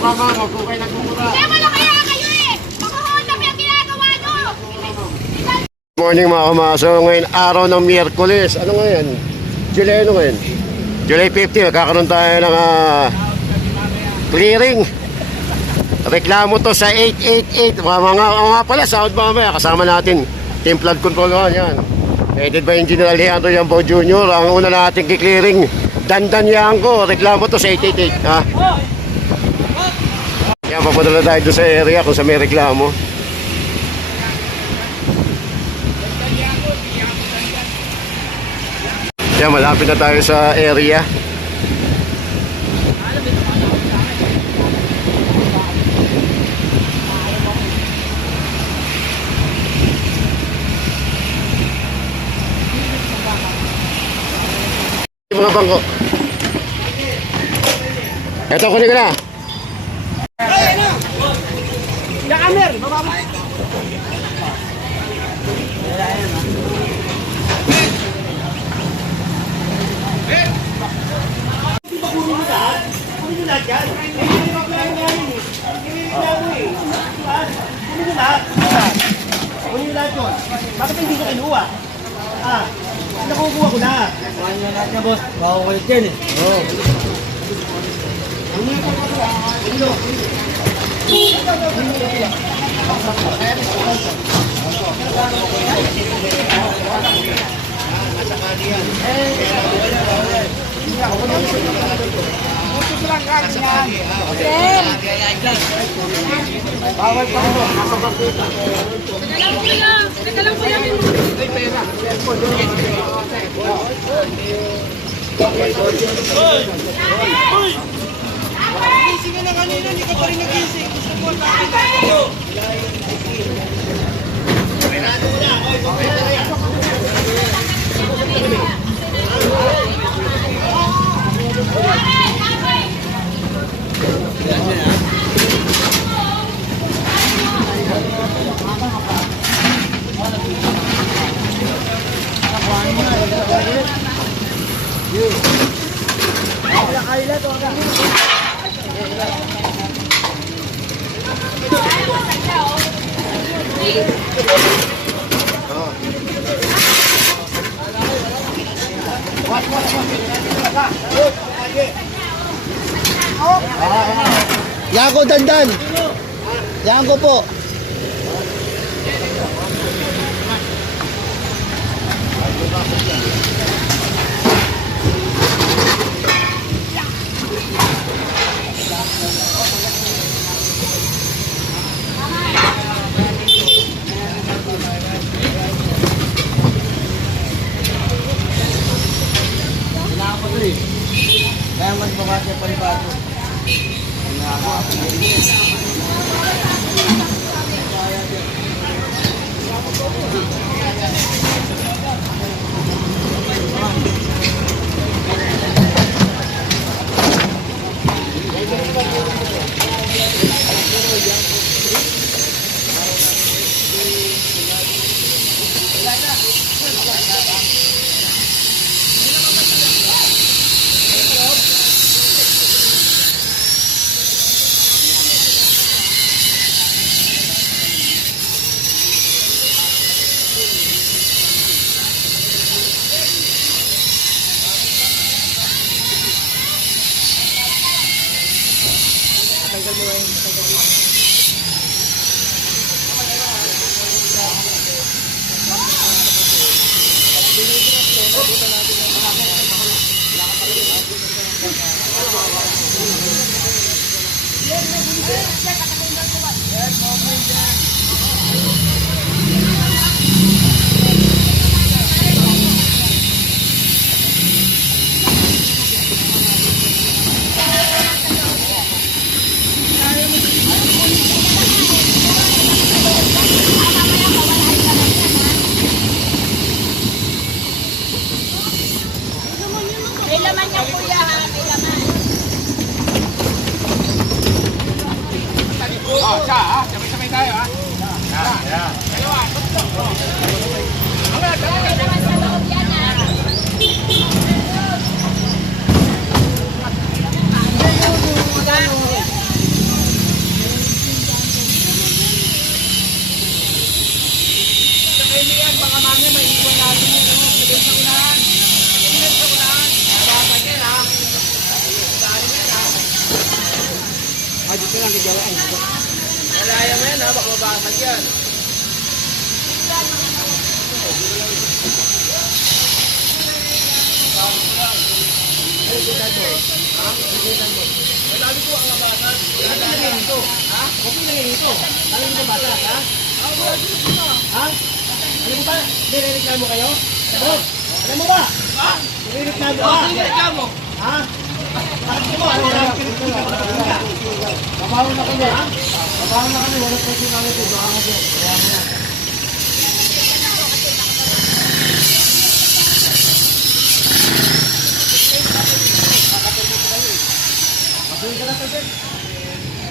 mama mo kung kayo nagmumura. Kaya wala kaya kayo eh! Makahoda mo yung ginagawa nyo! Morning mga kamaso. Ngayon araw ng Miyerkules. Ano ngayon? July ano ngayon? July 15. Magkakaroon tayo ng clearing. Reklamo to sa 888. Mga pala, sahod mamaya. Kasama natin. Team Flood Control 1. Yan. Headed by Engineer Alejandro Yambo Jr. Ang una natin kiklearing. Dandan Yanko. Reklamo to sa 888. Ha? Yan, papadala tayo doon sa area kung sa may reklamo. Yan, malapit na tayo sa area. Mga bangko. Ito, kunin ko na. Yakamer, bababa. Bakit hindi ko kinuha? Nakukuha ko lahat. Kuha nyo lahat niya, boss. Makukulit yan eh. Oo. Bawal pa ito. Teka lang po yan. Gising ka na kanina, hindi ka pa rin nagising. Gusto mo, Yanko, dandan. Yanko po. Kaya mas bakas yung palibago. May laman niya kuya ha, may laman. Oh, siya ha. Sabay-sabay tayo ha. dito lang, nagjalaan. Malaya mo yan ha, baka mabasag yan. Alam mo ba? Nirereklamo kayo? Alam mo ba? Nirereklamo ka? Nirereklamo? Ha? Bakit mo? Ano na? Babaho na kami. Babaho na kami. Wala pa siya kami. Babaho na kami. Kaya mo na. Masuhin ka na sa dyan.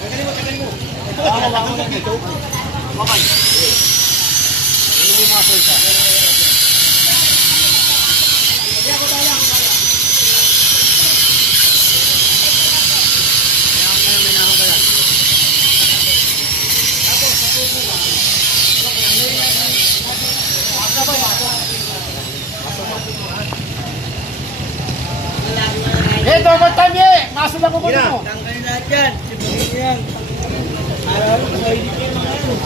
Tagalin mo, tagalin mo. Ito, hawakan mo dito. Hawakan. Ano mo masuhin ka? Kaya ko tayo lang. Double time eh! Maso lang ko mo. Tanggalin lahat yan. Sibuhin yan. Araw, hindi kayo mga yan.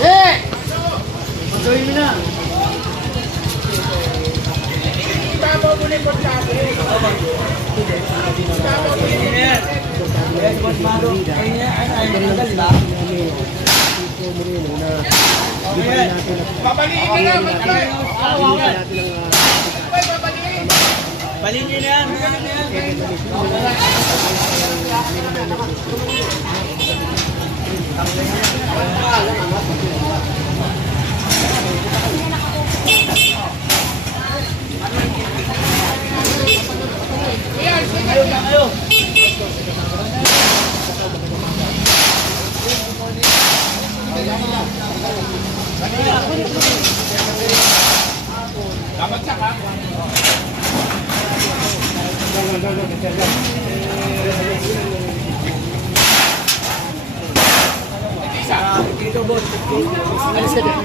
Eh! Pagawin mo na. Ibabaw mo na yung pagkabi. Ibabaw mo na yan. Yes, boss Maro. Ayun yan. Ayun yan. Diba? Babaliin ka na. Babaliin. Balin nyo na yan. Kayo. Dapat siya ka. Dito, boss. Alis ka dyan.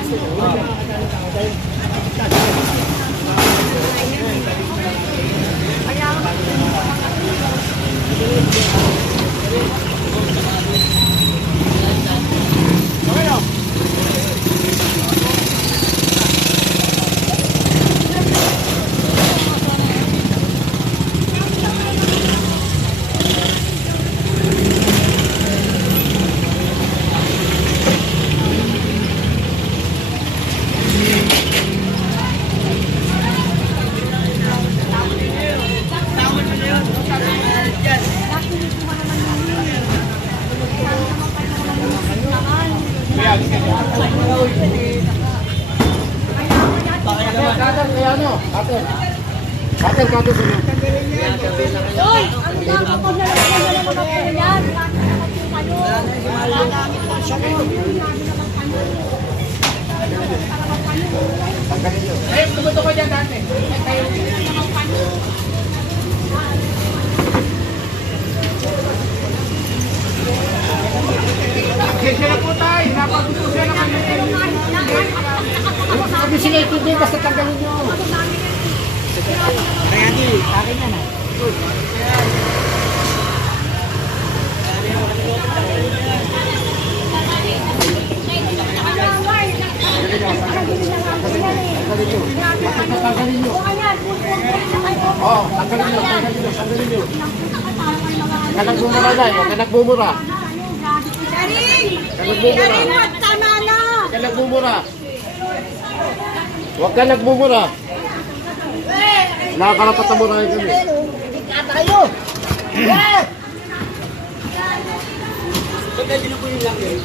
Kater sa mga. Uy! Ang dami ko na lang ng mga pera yan. Wala namin pa siya. Tanggalin nyo. Eh, tumuto ko dyan dati. Kaya na po tayo. Napagusto siya na kami. Sabi sila hindi, basta tanggalin nyo. Kaya di, akin yan ha. Tanggalin nyo. Oo, tanggalin nyo. Nagmumura na, huwag ka nagbumura. Tama na! Huwag ka nagmumura. Huwag ka nagmumura. Nakakarapat na mura yung kami. Tayo! Pwede na po yung lang eh.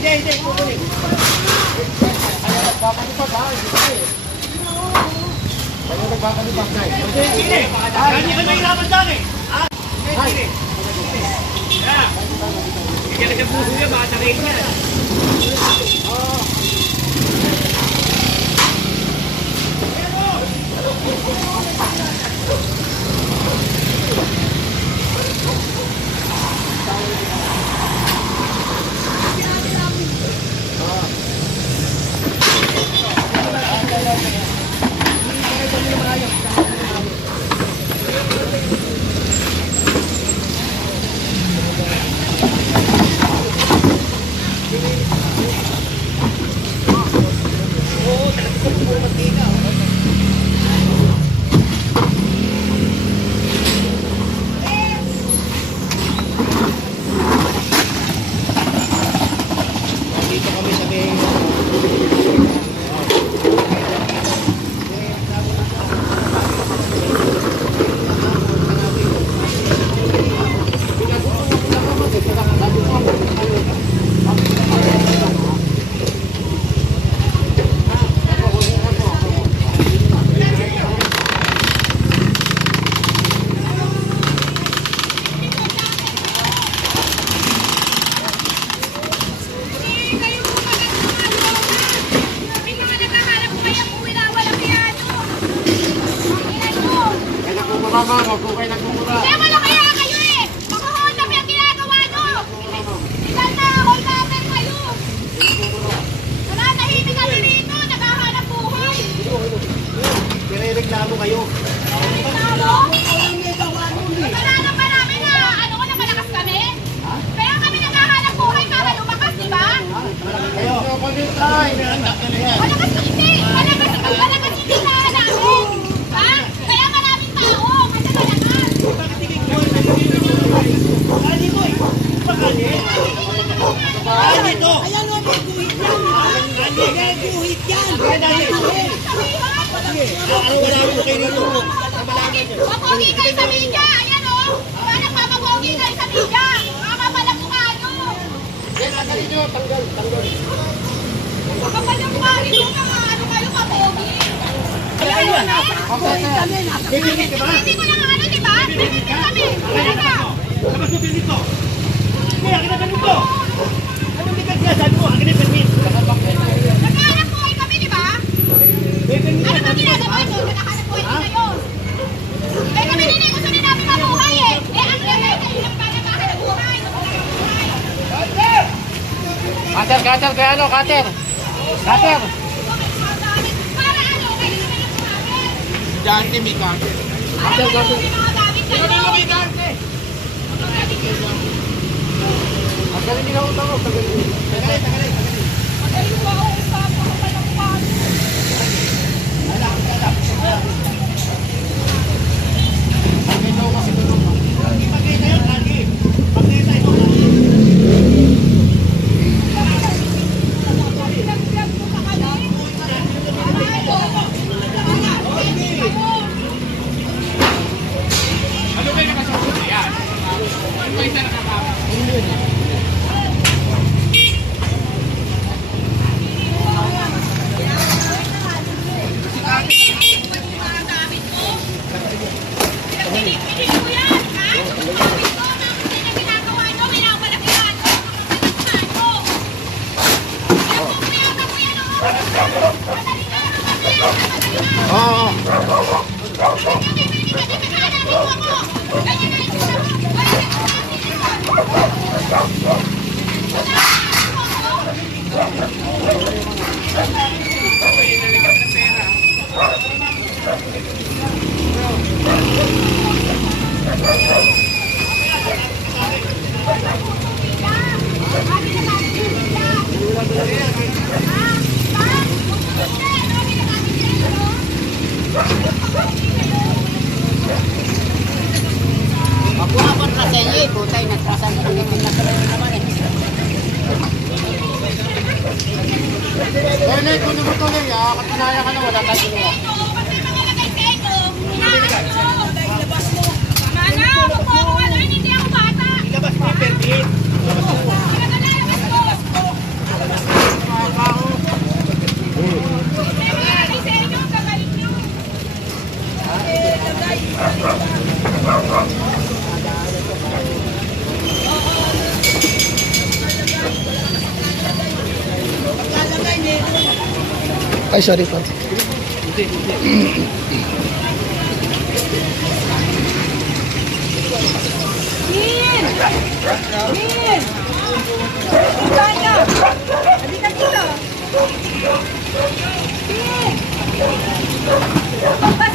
Hindi, kukunin. Ayaw nagpapalipag ha, hindi. Ayaw nagpapalipag na eh. Sige, hindi ka nahirapan dyan eh. Sige. Sige, nagkapuso niya, baka tarayin niya. Dito kami sa may... Kaya nagmumura ma'am, huwag po kayo nagmumura. Kaya wala kaya kayo eh! Makahoda pa yung ginagawa nyo! Ilan na all cover kayo! Nananahimik kami rito! Naghahanap buhay! Pirereklamo kayo. Reklamo? Kasalanan pa namin na ano na malakas kami? Kaya kami naghahanap buhay para lumakas, di ba? Kayo. Malakas ka hindi! Malakas hindi na namin! Ha? Kaya maraming tao! Kasi malakas! Dito! Ayan o, may guhit yan. May guhit yan. May guhit. Ano wala mo kayo dito? Mapogi kayo sa media! Ayan o! Kaya nagpapapogi kayo sa media! Makakapal ang mukha nyo! Tanggalin nyo, tanggal. Makakapal ang mukha nyo! Mga ano kayo, mapogi! Bibigit ka ba? Hindi ko lang ano, di ba? Bibigyan kami! Kaya ka! Labas mo permit ko! Kaya, akin na permit ko! Anong likat niya? Sabi mo, akin na permit! Naghahanap buhay kami, di ba? May permit Ano ka ba ginagawa nyo? Naghahanap buhay din kayo! Eh kami din eh! Gusto din namin mabuhay eh! Eh ang lagay kayo lang pa naghahanap buhay! Cutter, kaya ano, cutter. Cutter. Para ano? Kayo naman ang sumabit! Dante, may kante. Para kayo yung mga gamit kayo! kante! Tanggalin nyo na utang ko, tanggalin nyo. Tagalay. Magaling ba ako sa kapal ng mukha nyo? Lagi magkita yun, lagi. Magkita ito, lagi. Pinag-vlog mo sa kami! Ano kayo nakasagot? Yan. Ano kayo sa nakakama? Pinag-pinig ko yan, ha? Gamit ko, mga hindi na ginagawa nyo, minawalakihan ko, mga nyo. Pinag-pupuyatan ko yan, oh! Madali na, madali na! Oo. Pinag-pinig ka, di ba namin ko ako? Ganyan na yung sinabi. Mabuhapan na sa iyo, butay na trasan na ulitin na sila naman eh. Kaya na, kung naman to lang, kapanaya ka na, wala ka sila. Kasi mangalagay sa ito, inaanap nyo. Tama na, wag mo ako ano, hindi ako bata. Ilabas mo yung permit. Pinagalayakan ko. May mangalagay sa inyo, gagaling nyo. Ay, sorry po. Min! Min! Kaya! Halika dito! Min! Pag